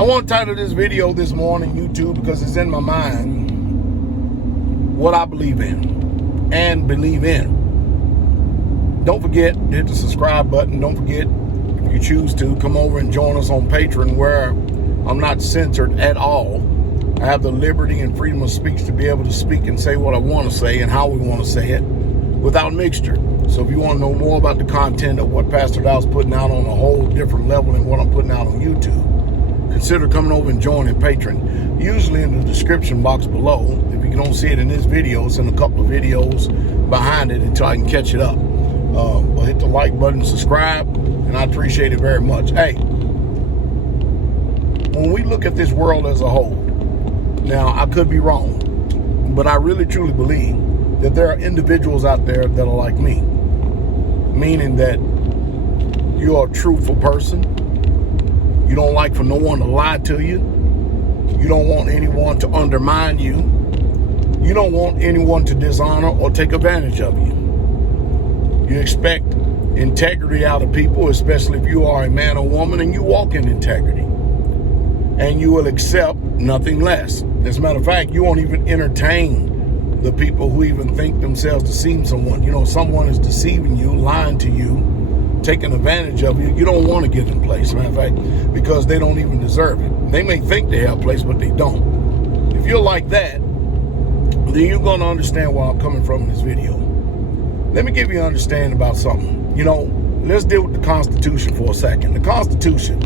I want to title this video this morning, YouTube, because it's in my mind what I believe in and believe in. Don't forget, hit the subscribe button. Don't forget, if you choose to, come over and join us on Patreon, where I'm not censored at all. I have the liberty and freedom of speech to be able to speak and say what I want to say and how we want to say it without mixture. So if you want to know more about the content of what Pastor Dowell's putting out on a whole different level than what I'm putting out on YouTube, consider coming over and joining Patreon. Usually in the description box below. If you don't see it in this video, it's in a couple of videos behind it until I can catch it up. But hit the like button, subscribe, and I appreciate it very much. Hey, when we look at this world as a whole, now I could be wrong, but I really truly believe that there are individuals out there that are like me, meaning that you're a truthful person. You don't like for no one to lie to you. You don't want anyone to undermine you. You don't want anyone to dishonor or take advantage of you. You expect integrity out of people, especially if you are a man or woman and you walk in integrity. And you will accept nothing less. As a matter of fact, you won't even entertain the people who even think themselves deceiving someone. You know, someone is deceiving you, lying to you, taking advantage of you. You don't want to get in place, as a matter of fact, because they don't even deserve it. They may think they have a place, but they don't. If you're like that, then you're going to understand where I'm coming from in this video. Let me give you an understanding about something. You know, let's deal with the Constitution for a second. The Constitution,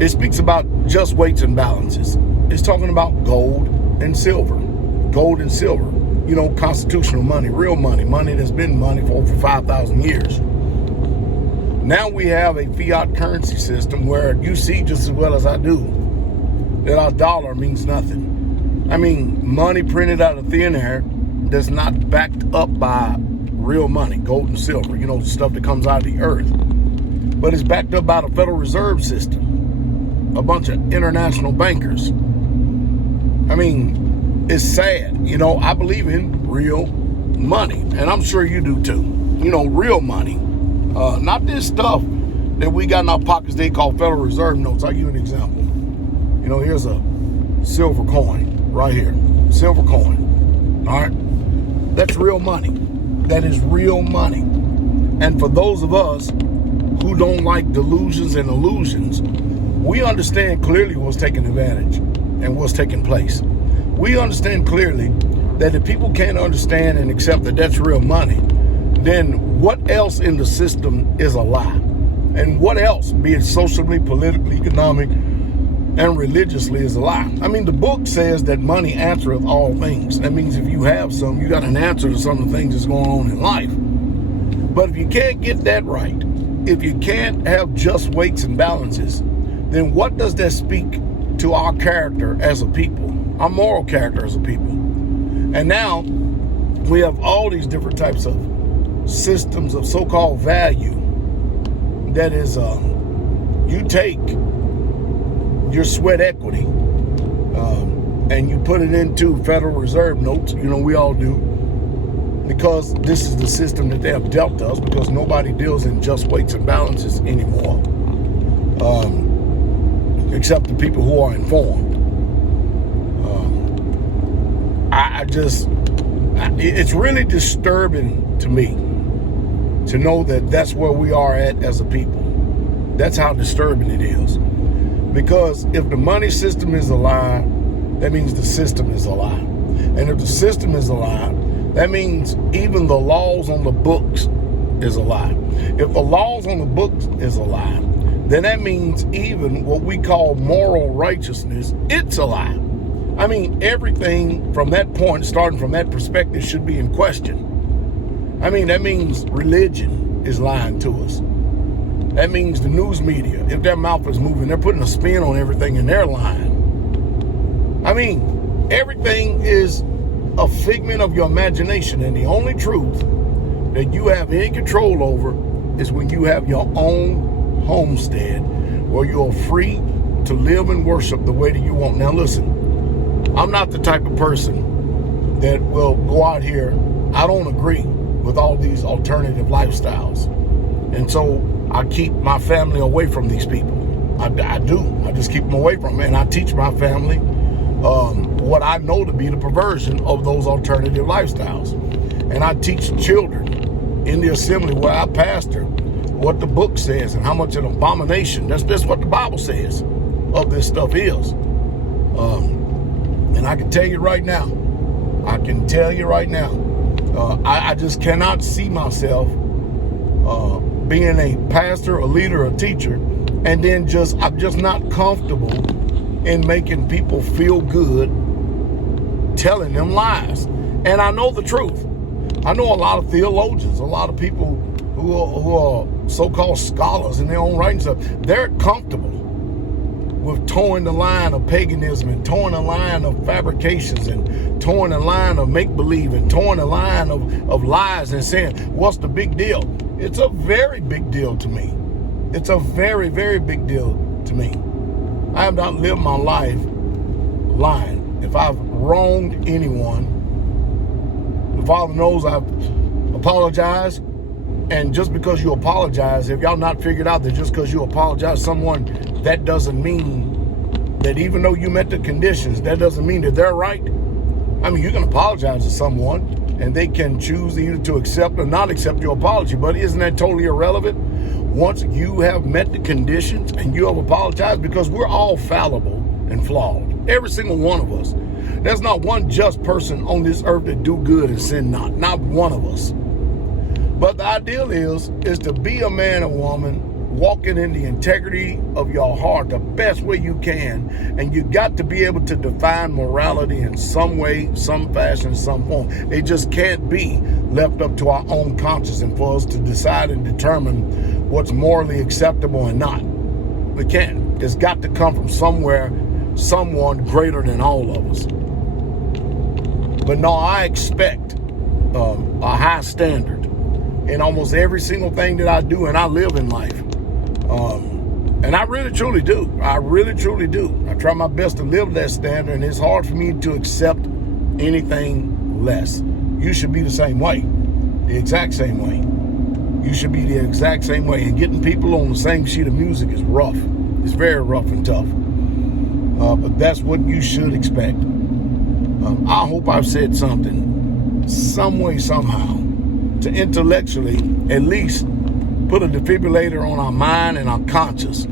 it speaks about just weights and balances. It's talking about gold and silver. Gold and silver. You know, constitutional money, real money, money that's been money for over 5,000 years. Now we have a fiat currency system where you see just as well as I do that our dollar means nothing. I mean, money printed out of thin air that's not backed up by real money, gold and silver, you know, stuff that comes out of the earth. But it's backed up by the Federal Reserve System, a bunch of international bankers. I mean, it's sad. You know, I believe in real money, and I'm sure you do too. You know, real money. Not this stuff that we got in our pockets they call Federal Reserve notes. I'll give you an example. You know, here's a silver coin right here. Silver coin. All right? That's real money. That is real money. And for those of us who don't like delusions and illusions, we understand clearly what's taking advantage and what's taking place. We understand clearly that if people can't understand and accept that that's real money, then what else in the system is a lie? And what else, be it socially, politically, economic, and religiously, is a lie? I mean, the book says that money answereth all things. That means if you have some, you got an answer to some of the things that's going on in life. But if you can't get that right, if you can't have just weights and balances, then what does that speak to our character as a people, our moral character as a people? And now we have all these different types of systems of so-called value. That is, you take your sweat equity and you put it into Federal Reserve notes. You know, we all do, because this is the system that they have dealt us, because nobody deals in just weights and balances anymore, except the people who are informed. It's really disturbing to me to know that that's where we are at as a people. That's how disturbing it is. Because if the money system is a lie, that means the system is a lie. And if the system is a lie, that means even the laws on the books is a lie. If the laws on the books is a lie, then that means even what we call moral righteousness, it's a lie. I mean, everything from that point, starting from that perspective, should be in question. I mean, that means religion is lying to us. That means the news media, if their mouth is moving, they're putting a spin on everything and they're lying. I mean, everything is a figment of your imagination, and the only truth that you have any control over is when you have your own homestead where you're free to live and worship the way that you want. Now listen, I'm not the type of person that will go out here. I don't agree with all these alternative lifestyles. And so I keep my family away from these people. I do. I just keep them away from it. And I teach my family what I know to be the perversion of those alternative lifestyles. And I teach children in the assembly where I pastor what the book says and how much an abomination, that's what the Bible says of this stuff is. And I can tell you right now, I just cannot see myself being a pastor, a leader, a teacher, and then I'm just not comfortable in making people feel good, telling them lies. And I know the truth. I know a lot of theologians, a lot of people who are so-called scholars in their own right and stuff. They're comfortable with towing the line of paganism and towing the line of fabrications and towing the line of make-believe and towing the line of lies and saying, what's the big deal? It's a very big deal to me. It's a very, very big deal to me. I have not lived my life lying. If I've wronged anyone, the Father knows I've apologized. And just because you apologize, if y'all not figured out that just because you apologize to someone, that doesn't mean that even though you met the conditions, that doesn't mean that they're right. I mean, you can apologize to someone and they can choose either to accept or not accept your apology, but isn't that totally irrelevant? Once you have met the conditions and you have apologized, because we're all fallible and flawed, every single one of us. There's not one just person on this earth that do good and sin not one of us. But the ideal is to be a man or woman walking in the integrity of your heart the best way you can. And you got to be able to define morality in some way, some fashion, some form. It just can't be left up to our own conscience and for us to decide and determine what's morally acceptable and not. We can't. It's got to come from somewhere, someone greater than all of us. But no, I expect a high standard in almost every single thing that I do and I live in life. And I really, truly do. I really, truly do. I try my best to live that standard, and it's hard for me to accept anything less. You should be the same way, the exact same way. You should be the exact same way. And getting people on the same sheet of music is rough. It's very rough and tough. But that's what you should expect. I hope I've said something, some way, somehow, to intellectually at least put a defibrillator on our mind and our conscience.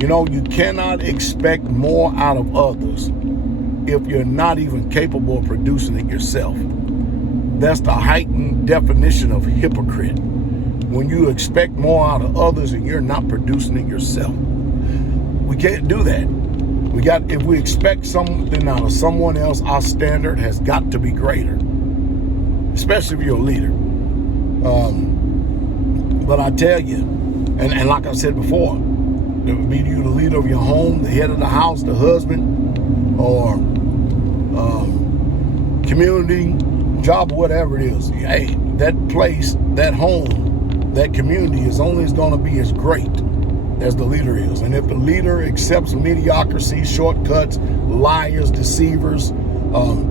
You know, you cannot expect more out of others if you're not even capable of producing it yourself. That's the heightened definition of hypocrite. When you expect more out of others and you're not producing it yourself. We can't do that. If we expect something out of someone else, our standard has got to be greater, especially if you're a leader. But I tell you, and like I said before, it would be you the leader of your home, the head of the house, the husband, or community, job, whatever it is. Hey, that place, that home, that community is only going to be as great as the leader is. And if the leader accepts mediocrity, shortcuts, liars, deceivers,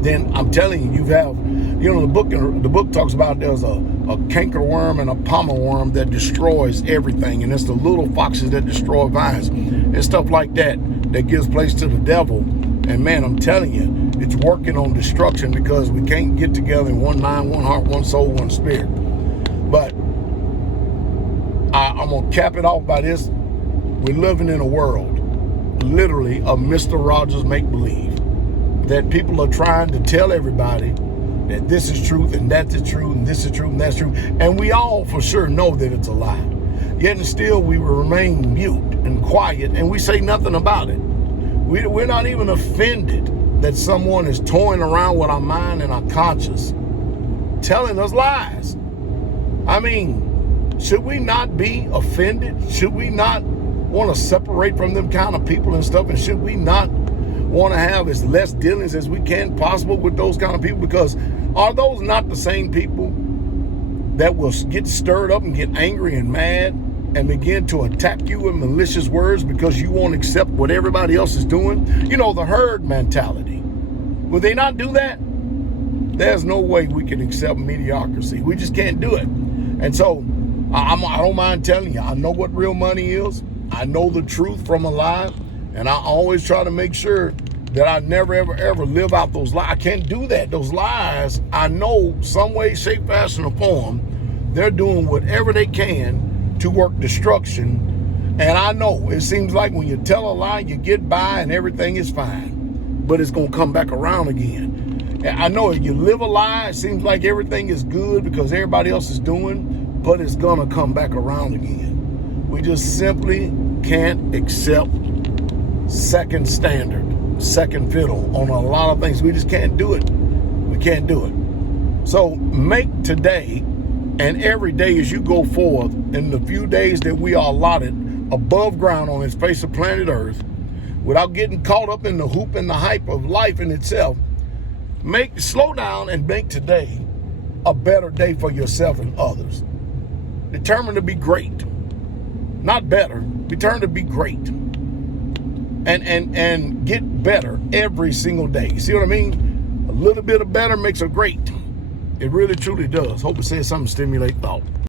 then I'm telling you, the book talks about there's a cankerworm and a palmer worm that destroys everything, and it's the little foxes that destroy vines and stuff like that gives place to the devil. And man, I'm telling you, it's working on destruction because we can't get together in one mind, one heart, one soul, one spirit. But I'm gonna cap it off by this. We're living in a world, literally, of Mr. Rogers make-believe, that people are trying to tell everybody that this is truth and that's the truth and this is truth and that's true. And we all for sure know that it's a lie. Yet and still we will remain mute and quiet and we say nothing about it. We're not even offended that someone is toying around with our mind and our conscience, telling us lies. I mean, should we not be offended? Should we not want to separate from them kind of people and stuff? And should we not want to have as less dealings as we can possible with those kind of people? Because are those not the same people that will get stirred up and get angry and mad and begin to attack you with malicious words because you won't accept what everybody else is doing? You know, the herd mentality. Will they not do that? There's no way we can accept mediocrity. We just can't do it. And so I don't mind telling you, I know what real money is. I know the truth from a lie, and I always try to make sure that I never, ever live out those lies. I can't do that. Those lies, I know some way, shape, fashion, or form, they're doing whatever they can to work destruction. And I know it seems like when you tell a lie, you get by and everything is fine, but it's going to come back around again. And I know if you live a lie, it seems like everything is good because everybody else is doing, but it's going to come back around again. We just simply can't accept second standard, second fiddle on a lot of things. We just can't do it. We can't do it. So make today and every day as you go forth in the few days that we are allotted above ground on this face of planet Earth, without getting caught up in the hoop and the hype of life in itself, slow down and make today a better day for yourself and others. Determined to be great, not better. Determined to be great. And get better every single day. You see what I mean? A little bit of better makes a great. It really truly does. Hope it says something to stimulate thought.